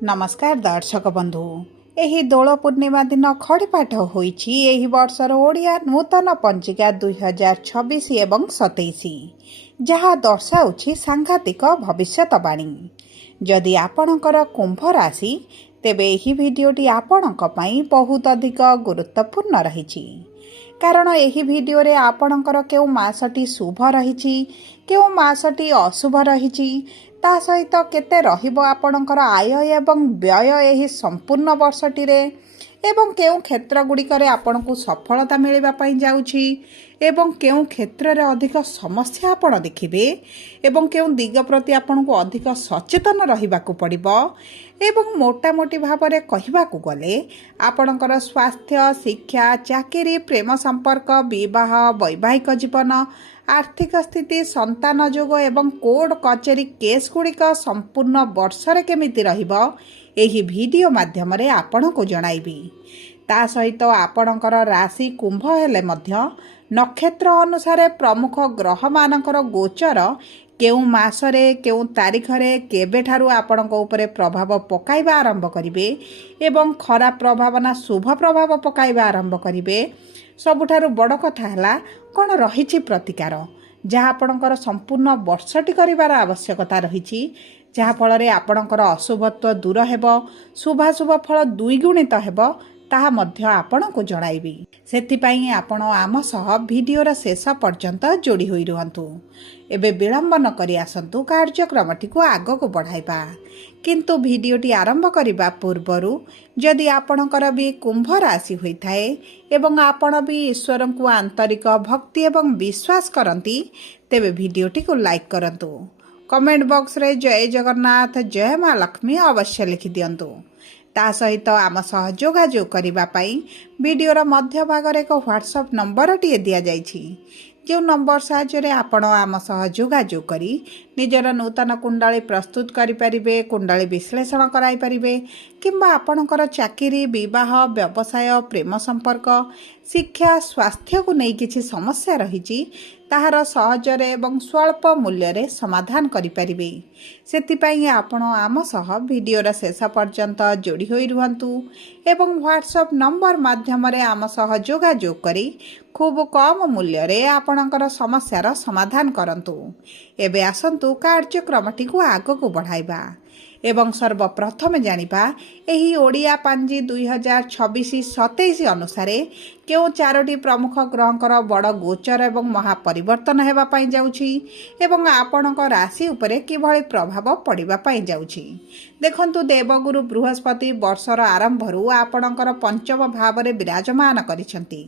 नमस्कार दर्शक बंधु। एही दोल पूर्णिमा दिन खड़ीपाठ होईछि एही वर्षर ओडिया नूतन पंजिका 2026 एवं 27 जहाँ दर्शाउछि सांघातिक भविष्यतवाणी। जदि आपणकर कुंभ राशि तेबे एही भिडियोटी आपणक पई बहुत अधिक गुरुत्वपूर्ण रहिछि, कारण एही भिडियो रे आपणकर केउ मासटी शुभ रहिछि केउ मासटी अशुभ रहिछि, ता सहित केते रहिबो आपणकर आय एवं व्यय एही संपूर्ण वर्षटी रे, एवं केउ क्षेत्र गुड़िकरे आपणकु सफलता मिलिबा पई जाउछि एवं केउ क्षेत्र रे अधिक समस्या आपण देखिबे एवं केउ दिग प्रति आपणकु अधिक सचेतन रहिबाकु पड़िबो। एवं मोटामोटी भावरे कहिबाकु गले आपणकर स्वास्थ्य, शिक्षा, चाकरी, प्रेम संपर्क, विवाह, वैवाहिक जीवन, आर्थिक स्थिति, संतान जोग एवं कोर्ट कचेरी केस गुड़िक संपूर्ण वर्षरे केमिति रहिबो एही वीडियो माध्यम रे आपणको जणाइबी। ता सहित आपणकर राशि कुंभ हेले मध्य नक्षत्र अनुसार प्रमुख ग्रह मानकर गोचर केउ मासरे केउ तारिखरे केबेठारु आपणक उपरे प्रभाव पकाइबा आरंभ करिवे एवं खराब प्रभाव ना शुभ प्रभाव पकाइबा आरंभ करिवे। सबुठारु बड़ कथा हला कोन रहिछि प्रतिकार, जहाँ आपणकर संपूर्ण वर्षटी करिवार आवश्यकता रहिछि, जहाँ फल रे आपणकर अशुभत्व दूर हेबो, शुभाशुभ फल द्विगुणित हेबो, ताहा मध्य आपणको जणाइबी। सेथिपाई आपण आम सह भिडियोर शेष पर्यंत जोड़ी होई रुहंतु। एबे विलंब न करी आसंतु कार्यक्रमटी को आगको बढ़ाइबा। किंतु भिडियोटी आरंभ करिबा पूर्वरु जदि आपणकर भी कुंभ राशि होइथाए एवं आपण भी ईश्वर को आंतरिक भक्ति एवं विश्वास करंती, तेबे भिडियोटी को लाइक करंतु। कमेंट बॉक्स रे जय जगन्नाथ, जय मां लक्ष्मी अवश्य लिखि दियंतु। ता सहित आम सह जोगाजोग करिबा पई वीडियोर मध्य भाग रे एक व्हाट्सएप नंबर टिए दिया जाइछि, जो नंबर साहाय्य आपण आम सह जोगाजोग करी निजर नूतन कुंडली प्रस्तुत करि परिबे, कुंडली विश्लेषण कराई परिबे, किंबा आपणकर चाकरी, विवाह, व्यवसाय, प्रेम संपर्क, शिक्षा, स्वास्थ्य को नहीं किछि समस्या रहिछि ताहार सहजरे एवं स्वल्प मूल्य रे समाधान करि परिबे। सेतिपई आपण आम सह वीडियोर शेष पर्यंत जोड़ी होई रुहंतु एवं व्हाट्सएप नंबर माध्यम रे आम सह जोगाजोग करी खूब कम मूल्य रे आपणकर समस्यार समाधान करंतु। एबे आसंतु कार्यक्रमटी को आगको बढ़ाइबा एवं सर्वप्रथम जानिबा एही ओडिया पांजी 2026-27 अनुसार केउ चारोटी प्रमुख ग्रहंकर बड़ गोचर एवं महापरिवर्तन हेबा पई जाउछि एवं आपणक राशि उपरे किभଳି प्रभाव पड़िबा पई जाउछि। देखंतु देवगुरु बृहस्पति वर्षर आरंभरू आपणकर पंचम भाव रे विराजमान करिसंती,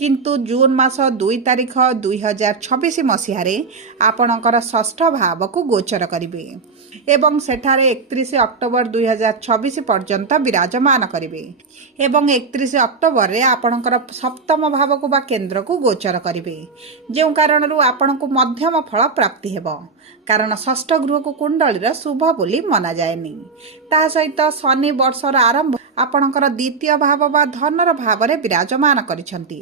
किंतु जून मास 2 तारिख 2026 मसीह रे आपणकर षष्ठ भाव को गोचर करिवे एवं सेठारे 31 अक्टोबर 2026 पर्यंत विराजमान करिवे एवं 31 अक्टोबर रे आपणकर सप्तम भाव को बा केंद्र को गोचर करिवे, जेउ कारणरू आपणको मध्यम फल प्राप्ति हेबो, कारण षष्ठ गृह को कुंडलीर शुभ बोली मना जाएनी। ता सहित शनि वर्षर आरंभ आपणकर द्वितीय भाव बा धनर भाव रे विराजमान करिसंती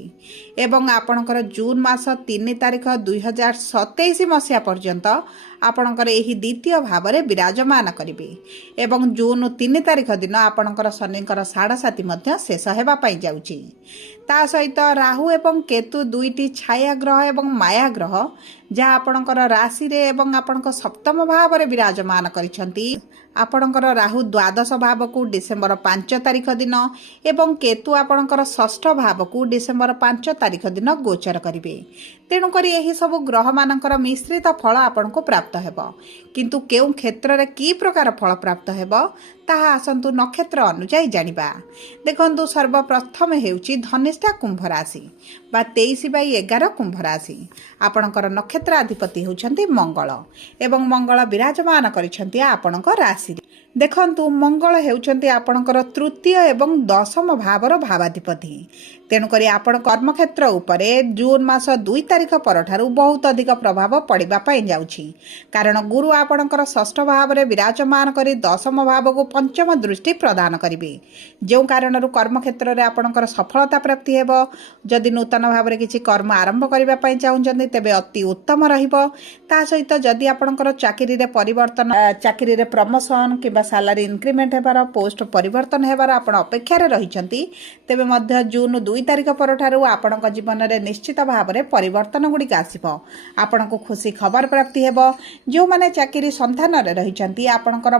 एवं आपणकर जून मास 3 तारिख 2027 मसीहा पर्यंत आपणकर एही द्वितीय भाव रे विराजमान करिवे एवं जून 3 तारिख दिन आपणकर शनिकर 7.5 मध्य शेष हेबा पई जाउछि। ता सहित राहु एवं केतु दुईटी छाया ग्रह एवं माया ग्रह जहाँ आपणकर राशि रे एवं आपणक सप्तम भाव रे विराजमान करिसंती। आपणकर राहु द्वादश भाव को डिसेम्बर 5 तारिख दिन एवं केतु आपणकर षष्ठ भाव को डिसेम्बर 5 तारिख दिन गोचर करिवे। तेणुकरी एही सब ग्रह मानकर मिश्रित फल आपणको प्राप्त हेबो, किंतु केउ क्षेत्र रे की प्रकार फल प्राप्त हेबो ताहा आसंतु नक्षत्र अनुसार जानिबा। देखंतु सर्वप्रथम हेउची धनिष्ठा कुंभ राशि बा 23/11 कुंभ राशि। आपणकर नक्षत्र अधिपति होउछंती मंगल एवं मंगल विराजमान करिसंती आपणक राशि। देखंतु मंगल हेउछंती आपणकर तृतीय एवं दशम भावर भावाधिपति, तेणुकरी आपण कर्मक्षेत्र उपरे जून मास 2 तारिख परठारु बहुत अधिक प्रभाव पड़िबा पई जाउछि। कारण गुरु आपणकर षष्ठ भाव में विराजमान करी दशम भाव को पंचम दृष्टि प्रदान करिवे, जो कारणरू कर्मक्षेत्र में आपणकर सफलता प्राप्ति हेब। जदि नूतन भाव में किसी कर्म आरंभ करबा पई चाहुचंती तेबे अति उत्तम रहिबो। ता सहित जदि आपणकर चाकरी रे परिवर्तन, चाकरी रे प्रमोशन किबा सैलरी इंक्रीमेंट हेबार, पोस्ट परिवर्तन हेबार आपण अपेक्षा रे रहिचंती तेबे मध्य जून 2 तारिख परठारु आपणक जीवन में निश्चित भाव में परिवर्तन गुड़िक आसिबो। आपणको खुशी खबर प्राप्ति हेबो। जो माने चाकरी संधान रे रहिचंती आपणकर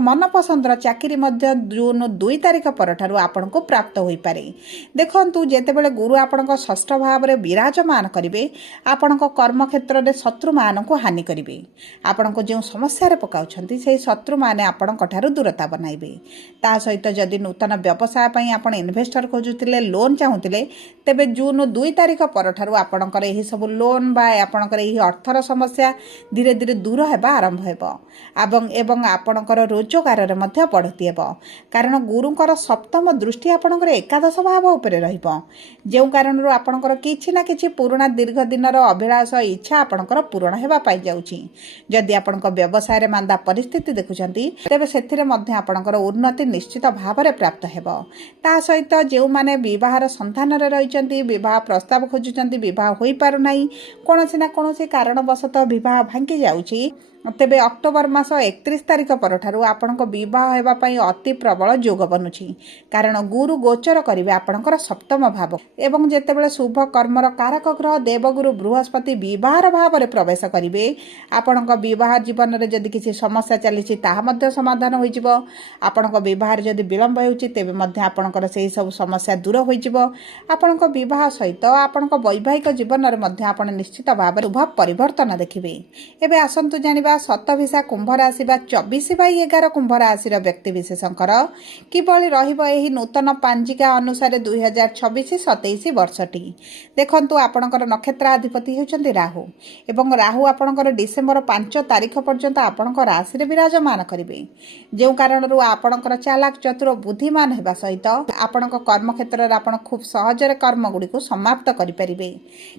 मनपसंदर चाकरी मध्य जून 2 तारिख परठारु आपणको प्राप्त होई पारे। देखंतु जेतेबेले गुरु आपणक षष्ठ भाव में विराजमान करिवे आपणक कर्म क्षेत्र में शत्रु मानक हानि करिवे। आपणको जो समस्या रे पकाउछंती से शत्रु माने आपणक ठारु दूरता बनाइबे। ता सहित जदि नूतन व्यवसाय पई आपण इन्वेस्टर खोजुतिले, लोन चाहुतिले तेबे जून 2 तारिख परठारु आपणकर एही सब लोन बा आपणकर एही अर्थर समस्या धीरे धीरे दूर हेबा आरंभ हेबो एवं आपणकर रोजगार रे मध्य बढ़ती हेबो। कारण गुरुकर सप्तम दृष्टि आपणकर एकादश भाव उपरे रहिबो, जो कारणरू आपणकर किछि ना किछि पुराना दीर्घ दिनर अभिलाष इच्छा आपणकर पूर्ण हेबा पाई जाउछि। जदि आपणक व्यवसाय रे मांदा परिस्थिति देखुचंती तेबे सेथिरे मध्य आपणकर उन्नति निश्चित भाव में प्राप्त हेबो। ता सहित जो माने विवाहर संधान रे रहिचंती, विवाह प्रस्ताव खोजुचंती, विवाह होई पारु नाही, कोनोसी ना कोनोसी कारणवशतः विवाह भांगी जाउछि, तेबे अक्टोबर मास 31 तारिख परठारु आपणक विवाह हेबा पई अति प्रबल योग बनुछि। कारण गुरु गोचर करिवे आपणकर सप्तम भाव एवं जेतेबेले शुभ कर्मर कारक ग्रह देवगुरु बृहस्पति विवाहर भाव में प्रवेश करिवे आपणक विवाह जीवन में जदि किसी समस्या चलिछि ताहा मध्य समाधान होई जिवो। आपणक विवाह जदि विलंब होउछि तेबे मध्य आपणकर सेही सब समस्या दूर होई जिवो। आपणक विवाह सहित आपणक वैवाहिक जीवन में मध्य आपण निश्चित भाव शुभ परिवर्तन देखिबे। एबे आसंतु जानिबा शतभिषा कुंभ राशि 24/11 कुंभ राशि व्यक्ति विशेषकर किभଳି ରହିବ ଏହି नूतन पांजिका अनुसार 2026-27 वर्षटी। देखंतु आपणकर नक्षत्राधिपति होउचंती राहु एवं राहु आपणकर डिसेंबर 5 तारिख पर्यंत आपणकर राशि रे विराजमान करिवे, जो कारणरू आपणकर चालाक चतुर बुद्धिमान हेबा सहित आपणक कर्म क्षेत्र रे आपण खूब सहजरे कर्म गुडी को समाप्त करि परिबे।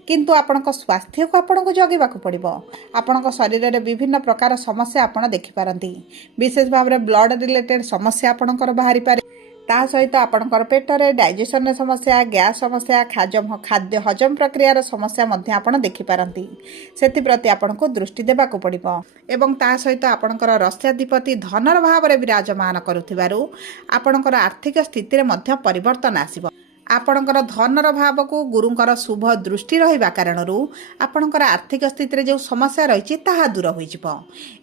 किंतु आपणक स्वास्थ्य को आपणक जगिबाकू पड़िबो। आपणक शरीर रे विभिन्न प्रकार समस्या आपण देखि पारंती, विशेष भाव में ब्लड रिलेटेड समस्या आपणकर बाहरी पारे। ता सहित आपणकर पेटरे डाइजेशन समस्या, गैस समस्या, खाद्य हजम प्रक्रियार समस्या मध्य आपण देखि पारंती। सेति प्रति आपणको दृष्टि देबाकू पड़िबो। एवं ता सहित आपणकर रस्याधिपति धनर भाव में विराजमान करुथिबारु आपणकर आर्थिक स्थिति रे मध्य परिवर्तन आसिबो। आपणकर धनर भाव को गुरुंकर शुभ दृष्टि रहिबा कारणरू आपणकर आर्थिक स्थिति रे जो समस्या रहिछि ताहा दूर होई जिवो।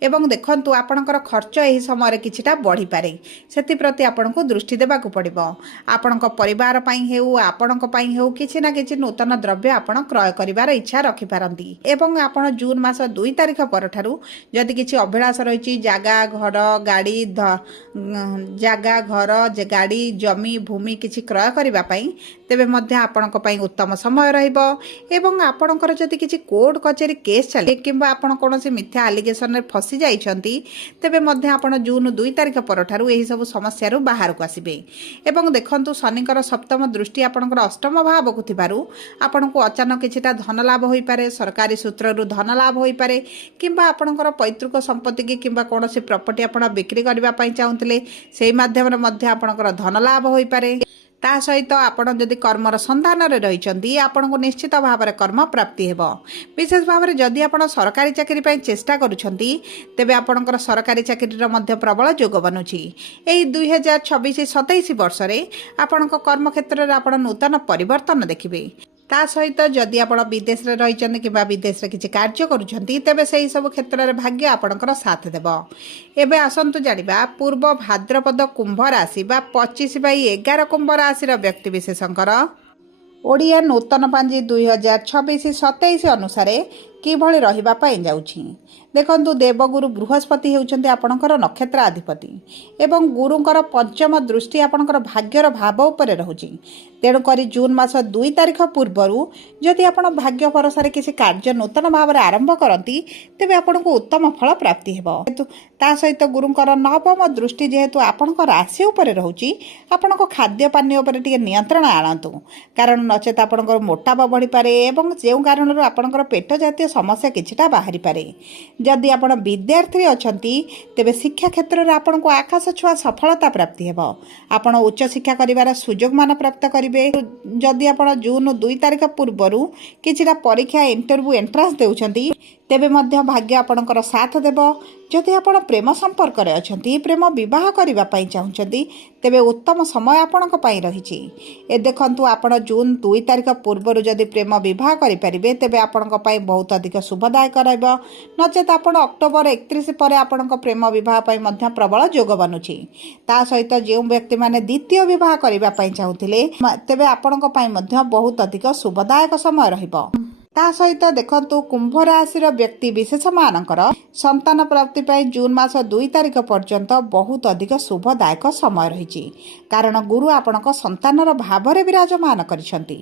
एवं देखंतु आपणकर खर्च एही समय रे किछिटा बढ़ी पारे, सेति प्रति आपणको दृष्टि देबाकू पड़िबो। आपणक परिवार पई हेउ आपणक पई हेउ किछि ना किछि नूतन द्रव्य आपण क्रय करिवार इच्छा रखि पारंती। एवं आपण जून मास 2 तारिख परठारु जदि किछि अभिलाष रहिछि जागा घर गाड़ी जागा घर गाड़ी जमी भूमि किछि क्रय करिबा पई तेबे मध्य आपणक पई उत्तम समय रहिबो। एवं आपणकर जदि किछि कोर्ट कचेरी केस चले किंबा आपण कोनोसी मिथ्या एलिगेशन रे फसी जाइछंती तेबे मध्य आपण जून 2 तारिख परठारु एही सब समस्या रु बाहर को आसीबे। एवं देखंतु शनिकर सप्तम दृष्टि आपणकर अष्टम भाव को थिबारु आपणको अचानक किछिटा धन लाभ होई पारे, सरकारी सूत्र रु धन लाभ होई पारे किंबा आपणकर पैतृक संपत्ति की किंबा कोनोसी प्रॉपर्टी आपण बिक्री करबा पई चाहुतले सेही माध्यम रे मध्य आपणकर धन लाभ होई पारे। ता सहित आपण जदि कर्मर संधान रे रहिचंती आपनको निश्चित भाव में कर्म प्राप्ति हेबो। विशेष भाव में जदि आपण सरकारी चाकरी पई चेष्टा करूछंती तेबे आपणकर सरकारी चाकरी रो मध्य प्रबल योग बनुछि। एही 2026-27 वर्ष रे आपणक कर्म क्षेत्र रे आपण नूतन परिवर्तन देखिबे। ता सहित जदि आपण विदेश रे रहिचंती किबा विदेश रे किछि कार्य करूछंती तेबे सेही सब क्षेत्र रे भाग्य आपणकर साथ देबो। एबे आसंतु जानिबा पूर्व भाद्रपद कुंभ राशि 25/11 कुंभ राशि रो व्यक्ति विशेषकर ओडिया नूतन पांजी 2026-27 अनुसार किभଳି रहिबा पाई जाउछि। देखंतु देवगुरु बृहस्पति हेउछन्ते आपणकर नक्षत्र अधिपति एवं गुरुंकर पंचम दृष्टि आपणकर भाग्यर भाव उपरे रहुछि। तेणुकरी जून मास 2 तारिख पूर्वरु जदि आपण भाग्य भरोसा किसी कार्य नूतन भाव में आरंभ करती तेबे आपनको उत्तम फल प्राप्ति हेबो। ता सहित गुरुंकर नवम दृष्टि जेहेतु आपणक राशि उपरे रहुछि आपणको खाद्य पानी उपरे टिके नियंत्रण आणंतु, कारण नचेत आपणकर मोटापा बढ़ी पारे एवं जे कारणर आपणकर पेट जातीय समस्या किछिटा बाहरी पारे। जदि आपण विद्यार्थी अछंती तेबे शिक्षा क्षेत्र में आपनको आकाश छुआ सफलता प्राप्ति हेबो। आपण उच्च शिक्षा करिवार सुजोग मान प्राप्त करिवे। जदि आपण जून 2 तारिख पूर्वरु किछिटा परीक्षा इंटरव्यू एंट्रांस देउछंती तेबे मध्य भाग्य आपणकर साथ देबो। जदि आपण प्रेम संपर्क रे अछंती प्रेम विवाह करिवा पई चाहुछंती तेबे उत्तम समय आपणक पई रहिछि। ए देखंतु आपण जून 2 तारिख पूर्वरु जदि प्रेम विवाह करि परिबे तेबे आपणक पई बहुत अधिक शुभदायक रहबो। नचेत आपण अक्टोबर 31 पर आपणक प्रेम विवाह पई मध्य प्रबल योग बनुछि। ता सहित जे व्यक्ति माने द्वितीय विवाह करिवा पई चाहुथिले तेबे आपणक पई मध्य बहुत अधिक शुभदायक समय रहिबो। ता सहित देखंतु कुंभ राशि व्यक्ति विशेष मानकर संतान प्राप्ति पाई जून मास 2 तारिख पर्यंत बहुत अधिक शुभदायक समय रही। कारण गुरु आपणक संतानर भावरे विराजमान करिसंती।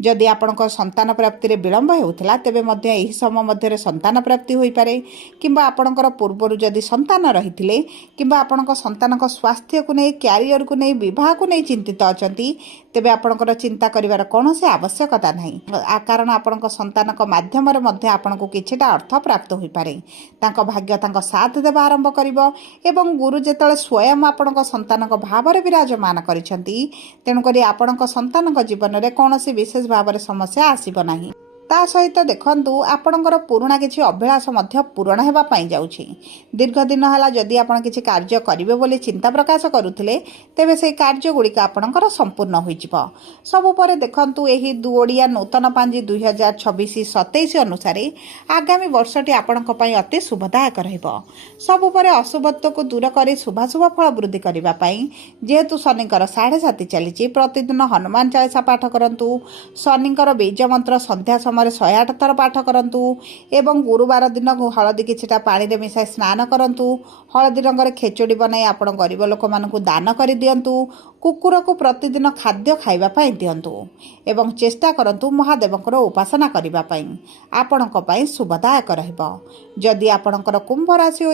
जदि आपणक संतान प्राप्ति रे विलंब हेउथला तेबे मध्य एही समय मध्य संतान प्राप्ति होई पारे, किंबा आपणकर पूर्वरु जदि संतान रहिथिले किंबा आपणक संतानक स्वास्थ्य को नै क्यारियर को नै विवाह को नै चिंतित अछंती तेबे आपणकर चिंता करिवार कोनोसी आवश्यकता नाही। कारण आपणक संतानक माध्यम रे मध्य आपणको किछिटा अर्थ प्राप्त होई पारे। तांको भाग्य तांको साथ देबा आरंभ करिवो एवं गुरु जेतले स्वयं आपणक संतानक भावरे विराजमान करिसंती तेणु करी आपणक संतानक जीवन रे कोनोसी विशेष भावरे समस्या आसीबो नाही। ता सहित देखंतु आपणकर पुराणा किछि अभिलाष मध्य पूरण हेबा पाई जाउछि। दीर्घ दिन हला जदि आपण किछि कार्य करिवे बोली चिंता प्रकाश करुथिले तेबे से कार्य गुड़िक आपणकर संपूर्ण होई जिवो। सबु परे देखंतु एही ओडिया नूतन पांजी 2026-27 अनुसार आगामी वर्षटी आपणक पई अति शुभदायक रहइबो। सबु परे अशुभत्व को दूर करी शुभाशुभ फल वृद्धि करिबा पई जेहेतु शनिकर 7.5 चलिछि प्रतिदिन हनुमान चालीसा पाठ करंतु। शनिकर बीज मंत्र संध्या समय 108 थर पाठ करंतु एवं गुरुवार दिन हलदी किछिटा पानी रे मिसाई स्नान करंतु। हलदी रंगर खेचुड़ी बनाई आपण गरीब लोक मानकु दान करि दियंतु। कुकुर को प्रतिदिन खाद्य खाइबा पई दियंतु एवं चेष्टा करंतु महादेवकर उपासना करिबा पई। आपणक पई शुभदायक रहइबो। जदि आपणकर कुंभ राशि